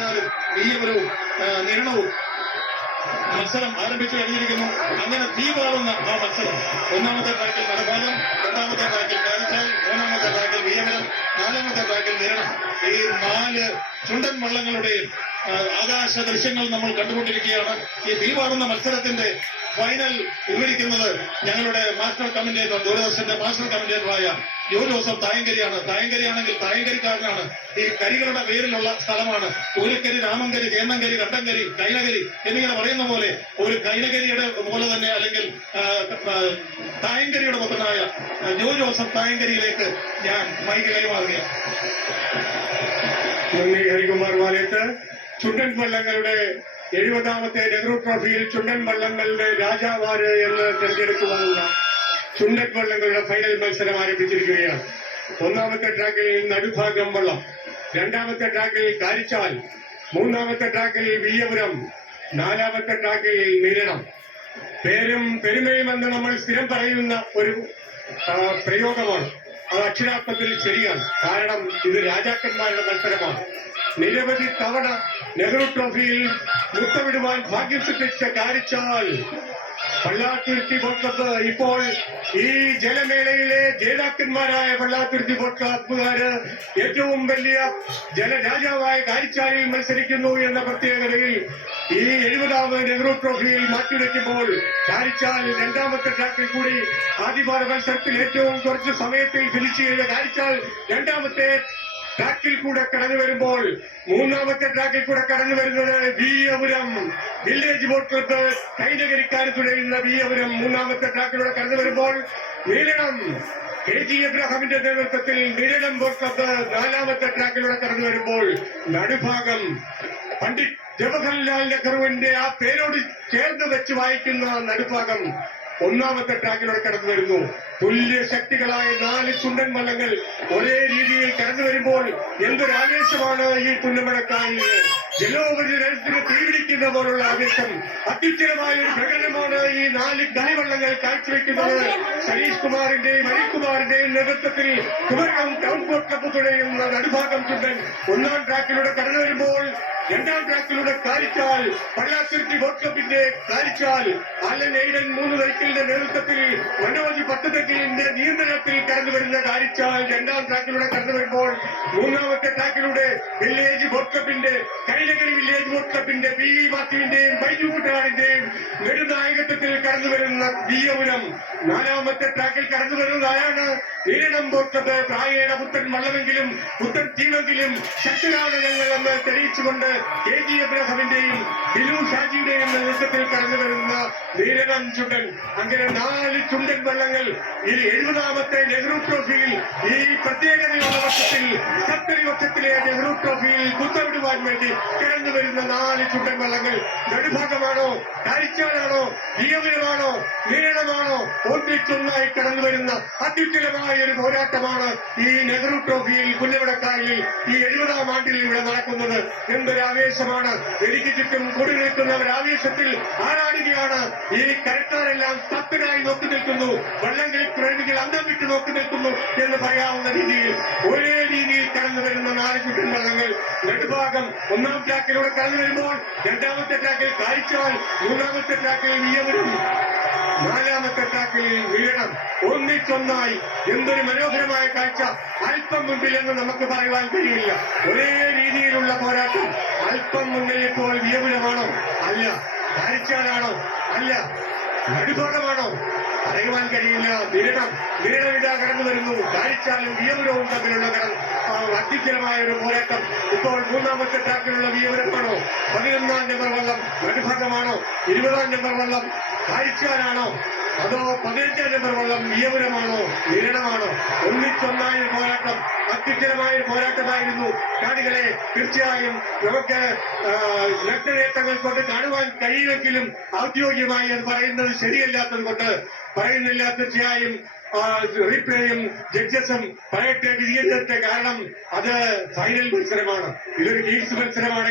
കാരിച്ചാലും ഈ ഒരു നിരണവും മത്സരം ആരംഭിച്ചു കഴിഞ്ഞിരിക്കുന്നു. അങ്ങനെ തീപാറുന്ന ആ മത്സരം. ഒന്നാമത്തെ ട്രാക്കിൽ മലബാലം രണ്ടാമത്തെ ട്രാക്കിൽ കാരിച്ചാൽ മൂന്നാമത്തെ ട്രാക്കിൽ വീയമരം നാലാമത്തെ ട്രാക്കിൽ നിരണം ഈ നാല് ചുണ്ടൻ വള്ളങ്ങളുടെയും ആകാശ ദൃശ്യങ്ങൾ നമ്മൾ കണ്ടുകൊണ്ടിരിക്കുകയാണ്. ഈ തീപാറുന്ന മത്സരത്തിന്റെ ഫൈനൽ വിവരിക്കുന്നത് ഞങ്ങളുടെ മാസ്റ്റർ കമന്റേറ്റർ ദൂരദർശന്റെ മാസ്റ്റർ കമന്റേറ്ററായ ജോ ജോസഫ് തായങ്കരിയാണ്. തായങ്കരിയാണെങ്കിൽ തായങ്കരിക്കാരനാണ്. ഈ കരികളുടെ പേരിലുള്ള സ്ഥലമാണ്. ഊരക്കരി രാമങ്കരി ചേന്നങ്കരി രണ്ടങ്കരി കൈനകരി എന്നിങ്ങനെ പറയുന്ന പോലെ ഒരു കൈനകരിയുടെ പോലെ തന്നെ അല്ലെങ്കിൽ തായങ്കരിയുടെ പുത്രനായ ജോ ജോസഫ് തായങ്കരിയിലേക്ക് ഞാൻ മൈക്ക് കൈമാറുകയാണ്. ഹരികുമാർ വാലേത്ത്. ചുണ്ടൻ വള്ളങ്ങളുടെ എഴുപതാമത്തെ നെഹ്റു ട്രോഫിയിൽ ചുണ്ടൻ വള്ളങ്ങളുടെ രാജാവാര് എന്ന് തെരഞ്ഞെടുക്കുവാനുള്ള ചുണ്ടൻ വള്ളങ്ങളുടെ ഫൈനൽ മത്സരം ആരംഭിച്ചിരിക്കുകയാണ്. ഒന്നാമത്തെ ട്രാക്കിൽ നടുഭാഗം വള്ളം രണ്ടാമത്തെ ട്രാക്കിൽ കാരിച്ചാൽ മൂന്നാമത്തെ ട്രാക്കിൽ വീയപുരം നാലാമത്തെ ട്രാക്കിൽ നിരണം പേരും പെരുമയും എന്ന് നമ്മൾ സ്ഥിരം പറയുന്ന ഒരു പ്രയോഗമാണ്. അത് അക്ഷരാർത്ഥത്തിൽ ശരിയാണ്. കാരണം ഇത് രാജാക്കന്മാരുടെ മത്സരമാണ്. നിരവധി തവണ നെഹ്റു ട്രോഫിയിൽ മുത്തമിടുവാൻ ഭാഗ്യം സിദ്ധിച്ച കാരിച്ചാൽ പള്ളാത്തുരുത്തി ബോട്ട് ഇപ്പോൾ ഈ ജലമേളയിലെ ജേതാക്കന്മാരായ പള്ളാത്തുരുത്തി ബോട്ട് ക്ലബ്ബുകാര് ഏറ്റവും വലിയ ജലരാജാവായ കാരിച്ചാലിൽ മത്സരിക്കുന്നു എന്ന പ്രത്യേകതയിൽ ഈ എഴുപതാമത് നെഹ്റു ട്രോഫിയിൽ മാറ്റിവെക്കുമ്പോൾ കാരിച്ചാൽ രണ്ടാമത്തെ ട്രാക്കിൽ കൂടി ആദ്യപാദ മത്സരത്തിൽ ഏറ്റവും കുറച്ച് സമയത്തിൽ ഫിനിഷ് ചെയ്ത കാരിച്ചാൽ രണ്ടാമത്തെ ട്രാക്കിൽ കൂടെ കടന്നു വരുമ്പോൾ മൂന്നാമത്തെ ട്രാക്കിൽ കൂടെ കടന്നു വരുന്നത് വീയപുരം വില്ലേജ് ബോട്ട് ക്ലബ്ബ് കൈനകരിക്കാർ തുടരുന്ന വീയപുരം മൂന്നാമത്തെ ട്രാക്കിലൂടെ കടന്നു വരുമ്പോൾ നീലടം കെ ജി എബ്രഹാമിന്റെ നേതൃത്വത്തിൽ നീലടം ബോട്ട് ക്ലബ്ബ് നാലാമത്തെ ട്രാക്കിലൂടെ കടന്നു വരുമ്പോൾ നടുഭാഗം പണ്ഡിറ്റ് ജവഹർലാൽ നെഹ്റുവിന്റെ ആ പേരോട് ചേർന്ന് വെച്ച് വായിക്കുന്ന നടുഭാഗം ഒന്നാമത്തെ ട്രാക്കിലൂടെ കടന്നു വരുന്നു. തുല്യ ശക്തികളായ നാല് ചുണ്ടൻ വള്ളങ്ങൾ ഒരേ രീതിയിൽ കടന്നു വരുമ്പോൾ എന്തൊരു ആവേശമാണ് ഈ പുന്നമടക്കായി ജലോപരിതലത്തിന് തീപിടിക്കുന്ന പോലുള്ള ആവേശം. അത്യുച്ചരമായ ഒരു പ്രകടനമാണ് ഈ നാല് കളിവള്ളങ്ങൾ കാഴ്ചവെക്കുന്നത്. സരീഷ് കുമാറിന്റെയും ഹരികുമാറിന്റെയും നേതൃത്വത്തിൽ കുമരകം ടൗൺ ബോട്ട് തുടരുന്ന നടുഭാഗം ചുണ്ടൻ ഒന്നാം ട്രാക്കിലൂടെ കടന്നു വരുമ്പോൾ രണ്ടാം ട്രാക്കിലൂടെ കാരിച്ചാൽ പള്ളാത്തുരുത്തി ബോട്ട് കാലിച്ചാൽ കാരിച്ചാൽ അലൻ മൂന്ന് വൈക്കലിന്റെ നേതൃത്വത്തിൽ മനോജ് പട്ടുതെക്കിലിന്റെ നിയന്ത്രണത്തിൽ കടന്നു വരുന്ന കാരിച്ചാൽ രണ്ടാം ട്രാക്കിലൂടെ കടന്നു വരുമ്പോൾ മൂന്നാമത്തെ ട്രാക്കിലൂടെ വില്ലേജ് ബോട്ട് കപ്പിന്റെ കൈനകരി വില്ലേജ് ബോട്ട് കപ്പിന്റെ പി ഇ മാത്യുവിന്റെയും ബൈജു കുട്ടനാടിന്റെയും നെടുനായകത്വത്തിൽ കടന്നു വരുന്ന ബിയപുരം നാലാമത്തെ ട്രാക്കിൽ കടന്നു വരുന്നത് ആരാണ് ബോട്ട് ക്ലബ് പ്രായേണ പുത്തൻ വള്ളമെങ്കിലും പുത്തൻ തീമെങ്കിലും ശക്തരാണ് ഞങ്ങൾ എന്ന് തെളിയിച്ചുകൊണ്ട് കെ ജി എബ്രഹാമിന്റെയും ബിലു ഷാജിയുടെയും നേതൃത്വത്തിൽ കടന്നു വരുന്ന നീരകം ചുണ്ടൻ. അങ്ങനെ നാല് ചുണ്ടൻ വള്ളങ്ങൾ ഈ എഴുപതാമത്തെ നെഹ്റു ട്രോഫിയിൽ ഈ പ്രത്യേകതയുള്ള വർഷത്തിൽ സത്തരി വർഷത്തിലെ നെഹ്റു ട്രോഫിയിൽ കുത്തവിടുവാൻ വേണ്ടി കടന്നു വരുന്ന നാല് ചുണ്ടൻ വള്ളങ്ങൾ നടുഭാഗമാണോ കാഴ്ചാലാണോ നിയമനമാണോ നീരണമാണോ ഒന്നിച്ചൊന്നായി കടന്നു വരുന്ന അത്യുജ്വലമായ ഒരു പോരാട്ടമാണ് ഈ നെഹ്റു ട്രോഫിയിൽ പുന്നവിടക്കായലിൽ ഈ എഴുപതാം ആണ്ടിൽ ഇവിടെ നടക്കുന്നത്. എന്തൊരു ആവേശമാണ്. എനിക്ക് ചുറ്റും കൂടി നിൽക്കുന്നവർ ആവേശത്തിൽ ആരാടുകയാണ്? ഈ കരക്കാരെല്ലാം തപ്പിനായി നോക്കി നിൽക്കുന്നു. വള്ളംകളി പ്രേമികൾ അന്തം വിട്ട് നോക്കി നിൽക്കുന്നു എന്ന് പറയാവുന്ന രീതിയിൽ ഒരേ രീതിയിൽ കടന്നു വരുന്ന നാല് ചുറ്റും വള്ളങ്ങൾ നെടുഭാഗം ഒന്നാം ട്രാക്കിലൂടെ കടന്നു വരുമ്പോൾ രണ്ടാമത്തെ ട്രാക്കിൽ കാഴ്ചാൽ മൂന്നാമത്തെ ട്രാക്കിൽ നിയമനം നാലാമത്തെ ട്രാക്കിൽ വീഴണം. ഒന്നിച്ചൊന്നായി എന്തൊരു മനോഹരമായ കാഴ്ച. അല്പം മുമ്പിൽ എന്ന് നമുക്ക് പറയുവാൻ കഴിയില്ല. ഒരേ രീതിയിലുള്ള പോരാട്ടം. അല്പം മുന്നിൽ ഇപ്പോൾ അല്ല അല്ല. നടുഭാഗമാണോ അറിയുവാൻ കഴിയില്ല. വിരണം വിരണമില്ലാ കടന്നു വരുന്നു. കാഴ്ചാലും വിയപുരവും തമ്മിലുള്ള കടം. ആ, അത്യുജ്വലമായ ഒരു പോരാട്ടം. ഇപ്പോൾ മൂന്നാമത്തെ ട്രാക്കിലുള്ള വിയപുരമാണോ പതിനൊന്നാം നമ്പർ വള്ളം. പ്രതിഭാഗമാണോ? ഇരുപതാം നമ്പർ വള്ളം. കാഴ്ചാലാണോ അതോ നമ്പർ നിയമനമാണോ നിരണമാണോ? ഒന്നിച്ചൊന്നായ പോരാട്ടം അത്യുജ്വലമായ പോരാട്ടമായിരുന്നു. കാണികളെ തീർച്ചയായും നമുക്ക് ആ, നഗ്നനേത്രങ്ങൾ കൊണ്ട് കാണുവാൻ കഴിയുമെങ്കിലും ഔദ്യോഗികമായി അത് പറയുന്നത് ശരിയല്ലാത്തത് കൊണ്ട് പറയുന്നില്ല. തീർച്ചയായും റീപ്ലേയും ജഡ്ജസും പറയട്ടെ വിധിയെടുത്ത കാരണം അത് ഫൈനൽ മത്സരമാണ്. ഇതൊരു ഗെയിംസ് മത്സരമാണ്.